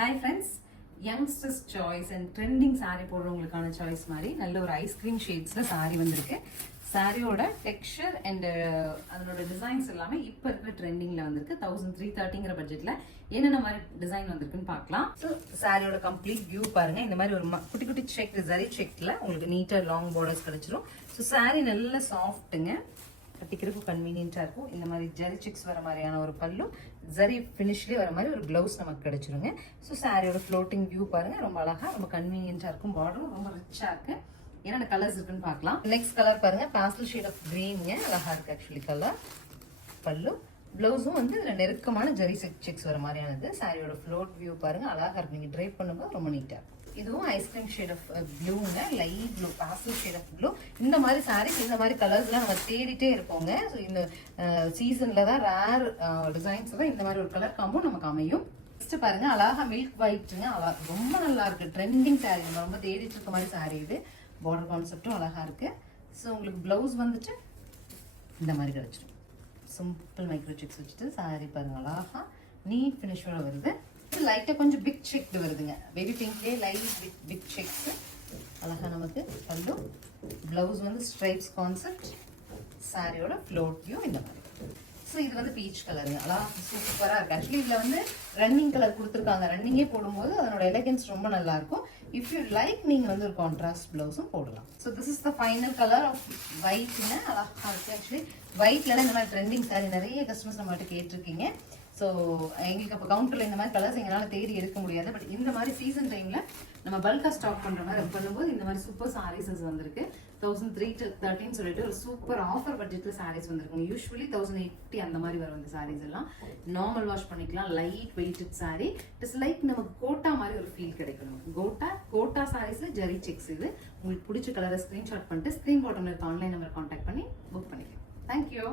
Hi friends, youngsters choice and trending saree போடுறவங்களுக்கான choice மாதிரி நல்ல ஒரு ஐஸ்கிரீம் ஷேட்ஸ்ல saree வந்திருக்கு. சாரியோட டெக்ஸ்சர் அண்ட் அதனோட டிசைன்ஸ் எல்லாமே இப்போ இருக்கிற ட்ரெண்டிங்ல வந்திருக்கு. 1330ங்கிற பட்ஜெட்ல என்னென்ன மாதிரி டிசைன் வந்திருக்குன்னு பார்க்கலாம். ஸோ சாரியோட கம்ப்ளீட் வியூ பாருங்க. இந்த மாதிரி ஒரு குட்டி குட்டி செக் ஜரி செக்ல உங்களுக்கு நீட்டா லாங் பார்டர்ஸ் கிடைச்சிரும். ஸோ சாரி நல்ல சாஃப்ட்டுங்க, கட்டிக்கிறதுக்கு கன்வீனியன்ட்டா இருக்கும். இந்த மாதிரி ஜரி செக்ஸ் வர மாதிரியான ஒரு பல்லு, ஜரி ஃபினிஷ்லேயே வர மாதிரி ஒரு ப்ளவுஸ் நமக்கு கிடைச்சிருங்க. ஸோ சாரியோட ஃப்ளோட்டிங் வியூ பாருங்க, ரொம்ப அழகா ரொம்ப கன்வீனியன்ட்டா இருக்கும். பார்டரும் ரொம்ப ரிச்சா இருக்கு. என்னென்ன கலர்ஸ் இருக்குன்னு பார்க்கலாம். நெக்ஸ்ட் கலர் பாருங்க, பாஸ்டல் ஷேட் ஆஃப் கிரீன்ங்க, அழகா இருக்கு ஆக்சுவலி கலர். பல்லு ப்ளவுஸும் வந்து இதுல நெருக்கமான ஜரி செக்ஸ் வர மாதிரியானது. சாரியோட ஃப்ளோட் வியூ பாருங்க, அழகா இருக்கு. நீங்க ட்ரைப் பண்ணும்போது ரொம்ப நீட்டா. இதுவும் ஐஸ்கிரீம் ஷேட் ஆஃப் ப்ளூங்க, light blue, pastel shade of blue. இந்த மாதிரி சாரீஸ், இந்த மாதிரி கலர்ஸ்லாம் நம்ம தேடிட்டே இருப்போங்க. ஸோ இந்த சீசன்ல தான் ரேர் டிசைன்ஸ் தான் இந்த மாதிரி ஒரு கலர் காம்போ நமக்கு அமையும். நெக்ஸ்ட் பாருங்க, அழகா மில்க் ஒயிட்ங்க, ரொம்ப நல்லா இருக்கு. ட்ரெண்டிங் சாரீ, நம்ம ரொம்ப தேடிட்டு இருக்க மாதிரி சாரீ இது. பார்டர் கான்செப்டும் அழகா இருக்கு. ஸோ உங்களுக்கு பிளவுஸ் வந்துட்டு இந்த மாதிரி கிடைச்சிடும். சிம்பிள் மைக்ரோ செக்ஸ் வச்சுட்டு சாரீ பாருங்க, அழகா நீட் ஃபினிஷோட வருது. லைட்டா கொஞ்சம் பிக் செக் வருதுங்க. பேபி பிங்க்லேயே லைட் பிக் செக்ஸ் அழகா நமக்கு பல்லு. பிளவுஸ் வந்து ஸ்ட்ரைப்ஸ் கான்செப்ட். சாரியோட ஃப்ளோட் வியூ இந்த மாதிரி. ஸோ இது வந்து பீச் கலருங்க, அழகா சூப்பரா இருக்கு. ஆக்சுவலி இதுல வந்து ரன்னிங் கலர் கொடுத்துருக்காங்க. ரன்னிங்கே போடும்போது அதனோட எலகன்ஸ் ரொம்ப நல்லா இருக்கும். இஃப் யூ லைக் நீங்க வந்து ஒரு கான்ட்ராஸ்ட் பிளவுஸும் போடலாம். So this is the final colour of ஒயிட்ங்க, அழகா இருக்கு. ஆக்சுவலி ஒயிட்ல இந்த மாதிரி ட்ரெண்டிங் சாரி நிறைய கஸ்டமர்ஸ் நம்மகிட்ட கேட்டிருக்கீங்க. ஸோ எங்களுக்கு அப்போ கவுண்டரில் இந்த மாதிரி கலர்ஸ் எங்களால் தேடி எடுக்க முடியாது. பட் இந்த மாதிரி சீசன் டைமில் நம்ம பல்காக ஸ்டாக் பண்ணுற மாதிரி பண்ணும்போது இந்த மாதிரி சூப்பர் சாரீஸஸ் வந்திருக்கு. 1330 சொல்லிட்டு ஒரு சூப்பர் ஆஃபர் பட்ஜெட்டில் சாரீஸ் வந்திருக்கும். யூஸ்வலி 1080 அந்த மாதிரி வரும் இந்த சாரீஸ் எல்லாம். நார்மல் வாஷ் பண்ணிக்கலாம், light weighted sari. It's like நமக்கு கோட்டா மாதிரி ஒரு ஃபீல் கிடைக்கும். நமக்கு கோட்டா சாரீஸில் ஜரி செக்ஸ். இது உங்களுக்கு பிடிச்ச கலரை ஸ்க்ரீன்ஷாட் பண்ணிட்டு ஸ்க்ரீன் பாட்டமில் இருக்க ஆன்லைன் நம்பர் கான்டாக்ட் பண்ணி புக் பண்ணிக்கலாம். தேங்க்யூ.